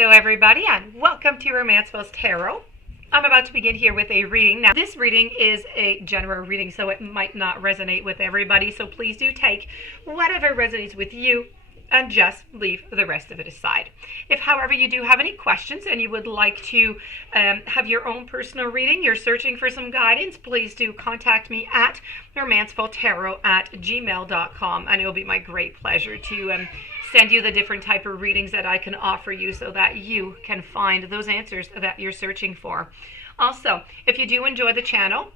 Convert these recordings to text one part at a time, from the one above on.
Hello everybody and welcome to Romancefull's Tarot. I'm about to begin here with a reading. Now this reading is a general reading, so it might not resonate with everybody, so please do take whatever resonates with you and just leave the rest of it aside. If however you do have any questions and you would like to have your own personal reading, you're searching for some guidance, please do contact me at romancefulltarot@gmail.com, and it will be my great pleasure to send you the different type of readings that I can offer you so that you can find those answers that you're searching for. Also, if you do enjoy the channel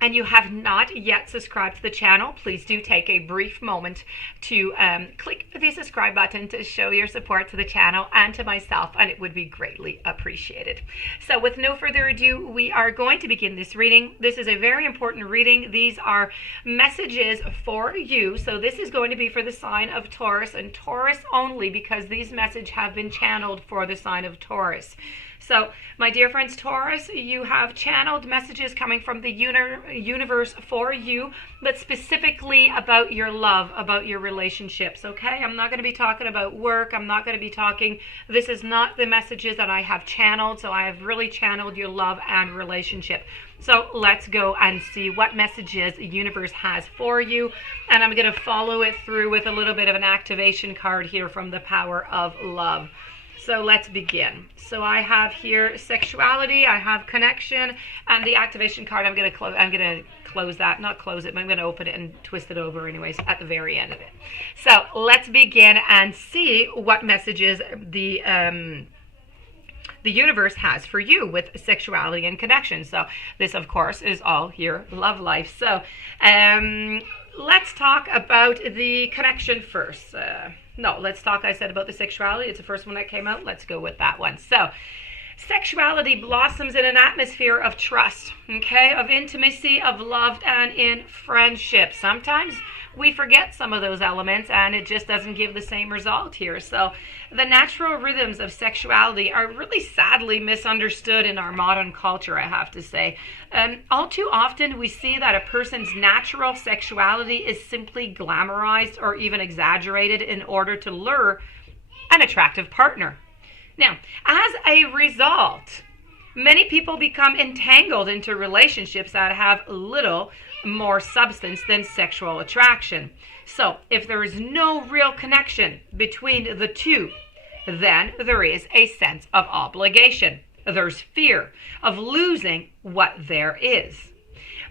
and you have not yet subscribed to the channel, please do take a brief moment to click the subscribe button to show your support to the channel and to myself, and it would be greatly appreciated. So with no further ado, we are going to begin this reading. This is a very important reading. These are messages for you. So this is going to be for the sign of Taurus and Taurus only, because these messages have been channeled for the sign of Taurus. So, my dear friends, Taurus, you have channeled messages coming from the universe for you, but specifically about your love, about your relationships, okay? I'm not going to be talking about work. I'm not going to be talking, this is not the messages that I have channeled, so I have really channeled your love and relationship. So let's go and see what messages the universe has for you, and I'm going to follow it through with a little bit of an activation card here from the power of love. So let's begin. So I have here sexuality, I have connection, and the activation card, I'm going to close that, not close it, but I'm going to open it and twist it over anyways at the very end of it. So let's begin and see what messages the universe has for you with sexuality and connection. So this, of course, is all your love life. So let's talk about the connection first. Let's talk, I said, about the sexuality. It's the first one that came out. Let's go with that one. So, sexuality blossoms in an atmosphere of trust, okay, of intimacy, of love, and in friendship. Sometimes we forget some of those elements and it just doesn't give the same result here. So the natural rhythms of sexuality are really sadly misunderstood in our modern culture, I have to say. All too often we see that a person's natural sexuality is simply glamorized or even exaggerated in order to lure an attractive partner. Now, as a result, many people become entangled into relationships that have little more substance than sexual attraction. So, if there is no real connection between the two, then there is a sense of obligation. There's fear of losing what there is.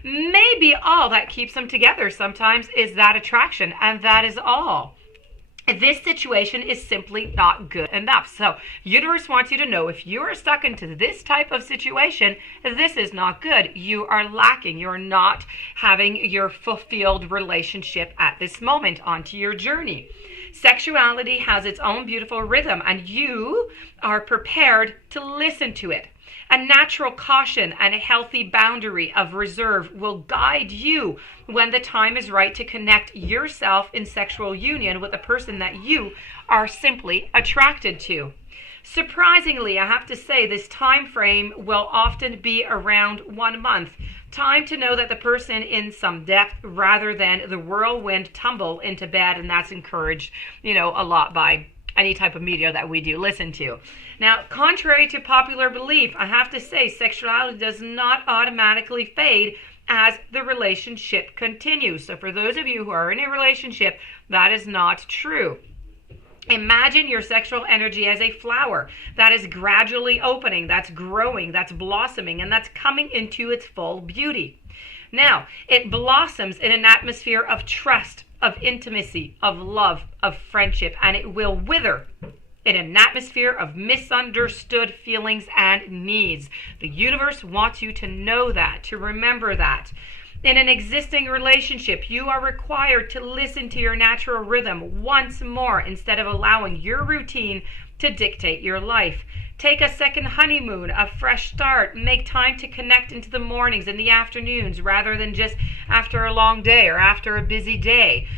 Maybe all that keeps them together sometimes is that attraction, and that is all. This situation is simply not good enough. So, universe wants you to know, if you are stuck into this type of situation, this is not good. You are lacking. You're not having your fulfilled relationship at this moment onto your journey. Sexuality has its own beautiful rhythm, and you are prepared to listen to it. A natural caution and a healthy boundary of reserve will guide you when the time is right to connect yourself in sexual union with a person that you are simply attracted to. Surprisingly, I have to say, this time frame will often be around 1 month. Time to know that the person in some depth rather than the whirlwind tumble into bed, and that's encouraged, a lot by any type of media that we do listen to. Now, contrary to popular belief, I have to say sexuality does not automatically fade as the relationship continues. So for those of you who are in a relationship, that is not true. Imagine your sexual energy as a flower that is gradually opening, that's growing, that's blossoming, and that's coming into its full beauty. Now, it blossoms in an atmosphere of trust, of intimacy, of love, of friendship, and it will wither in an atmosphere of misunderstood feelings and needs. The universe wants you to know that, to remember that. In an existing relationship, you are required to listen to your natural rhythm once more instead of allowing your routine to dictate your life. Take a second honeymoon, a fresh start. Make time to connect into the mornings and the afternoons rather than just after a long day or after a busy day.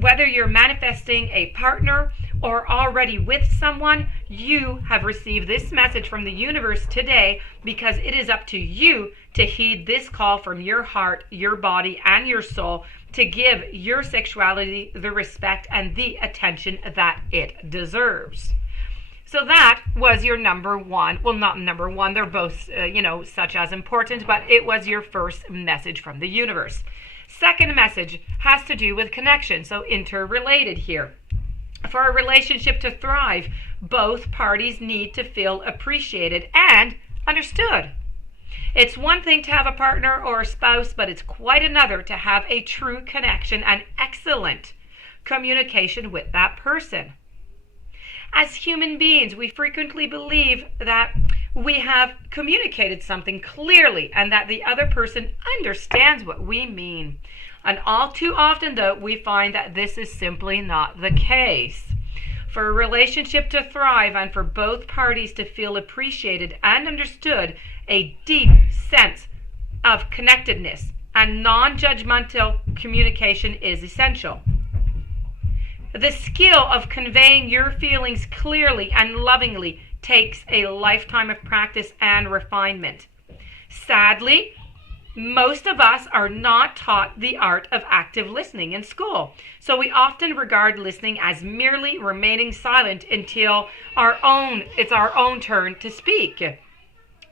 Whether you're manifesting a partner or already with someone, you have received this message from the universe today, because it is up to you to heed this call from your heart, your body, and your soul to give your sexuality the respect and the attention that it deserves. So that was your number one. Well, not number one. They're both, such as important, but it was your first message from the universe. Second message has to do with connection, so interrelated here. For a relationship to thrive, both parties need to feel appreciated and understood. It's one thing to have a partner or a spouse, but it's quite another to have a true connection and excellent communication with that person. As human beings, we frequently believe that we have communicated something clearly and that the other person understands what we mean. And all too often, though, we find that this is simply not the case. For a relationship to thrive and for both parties to feel appreciated and understood, a deep sense of connectedness and non-judgmental communication is essential. The skill of conveying your feelings clearly and lovingly takes a lifetime of practice and refinement. Sadly, most of us are not taught the art of active listening in school, so we often regard listening as merely remaining silent until it's our own turn to speak.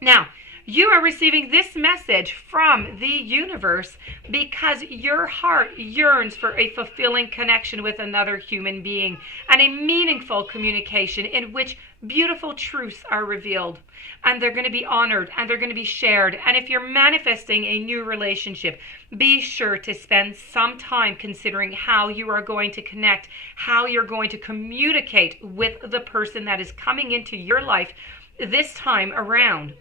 Now, you are receiving this message from the universe because your heart yearns for a fulfilling connection with another human being and a meaningful communication in which beautiful truths are revealed, and they're going to be honored and they're going to be shared. And if you're manifesting a new relationship, be sure to spend some time considering how you are going to connect, how you're going to communicate with the person that is coming into your life this time around.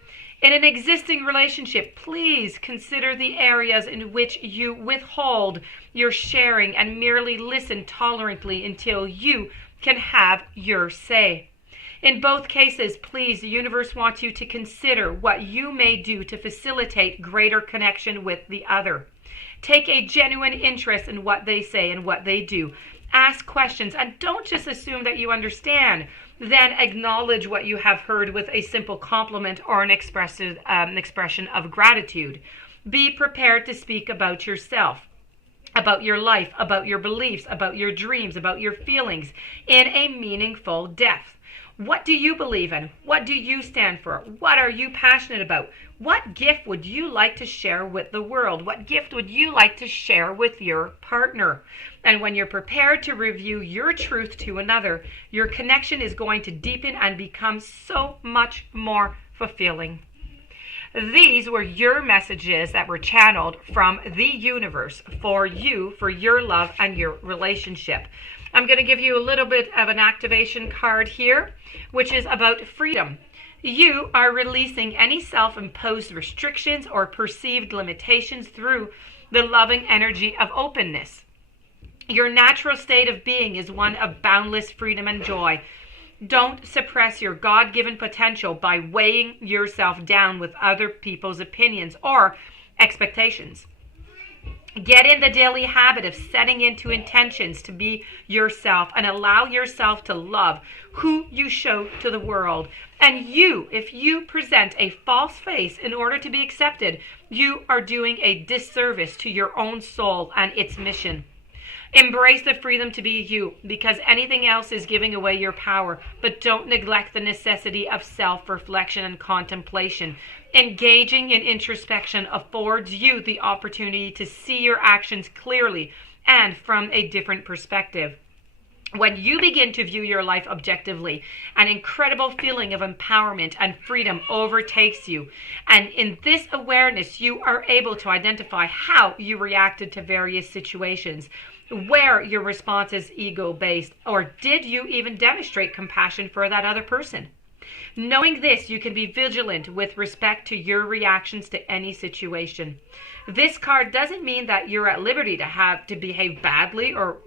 In an existing relationship, please consider the areas in which you withhold your sharing and merely listen tolerantly until you can have your say. In both cases, please, the universe wants you to consider what you may do to facilitate greater connection with the other. Take a genuine interest in what they say and what they do. Ask questions and don't just assume that you understand. Then acknowledge what you have heard with a simple compliment or an expression of gratitude. Be prepared to speak about yourself, about your life, about your beliefs, about your dreams, about your feelings in a meaningful depth. What do you believe in? What do you stand for? What are you passionate about? What gift would you like to share with the world? What gift would you like to share with your partner? And when you're prepared to review your truth to another, your connection is going to deepen and become so much more fulfilling. These were your messages that were channeled from the universe for you, for your love and your relationship. I'm going to give you a little bit of an activation card here, which is about freedom. You are releasing any self-imposed restrictions or perceived limitations through the loving energy of openness. Your natural state of being is one of boundless freedom and joy. Don't suppress your God-given potential by weighing yourself down with other people's opinions or expectations. Get in the daily habit of setting into intentions to be yourself and allow yourself to love who you show to the world. And if you present a false face in order to be accepted, you are doing a disservice to your own soul and its mission. Embrace the freedom to be you, because anything else is giving away your power. But don't neglect the necessity of self-reflection and contemplation. Engaging in introspection affords you the opportunity to see your actions clearly and from a different perspective. When you begin to view your life objectively, an incredible feeling of empowerment and freedom overtakes you. And in this awareness, you are able to identify how you reacted to various situations, where your response is ego-based, or did you even demonstrate compassion for that other person? Knowing this, you can be vigilant with respect to your reactions to any situation. This card doesn't mean that you're at liberty to behave badly or,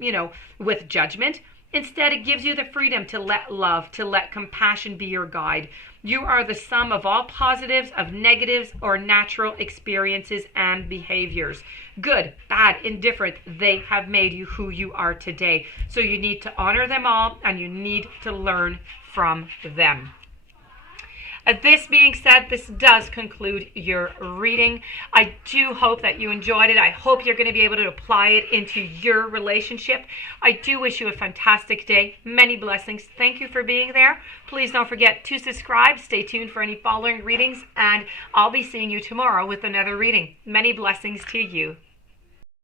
with judgment. Instead, it gives you the freedom to let love, to let compassion be your guide. You are the sum of all positives, of negatives, or natural experiences and behaviors. Good, bad, indifferent, they have made you who you are today. So you need to honor them all and you need to learn from them. This being said, this does conclude your reading. I do hope that you enjoyed it. I hope you're going to be able to apply it into your relationship. I do wish you a fantastic day. Many blessings. Thank you for being there. Please don't forget to subscribe. Stay tuned for any following readings, and I'll be seeing you tomorrow with another reading. Many blessings to you.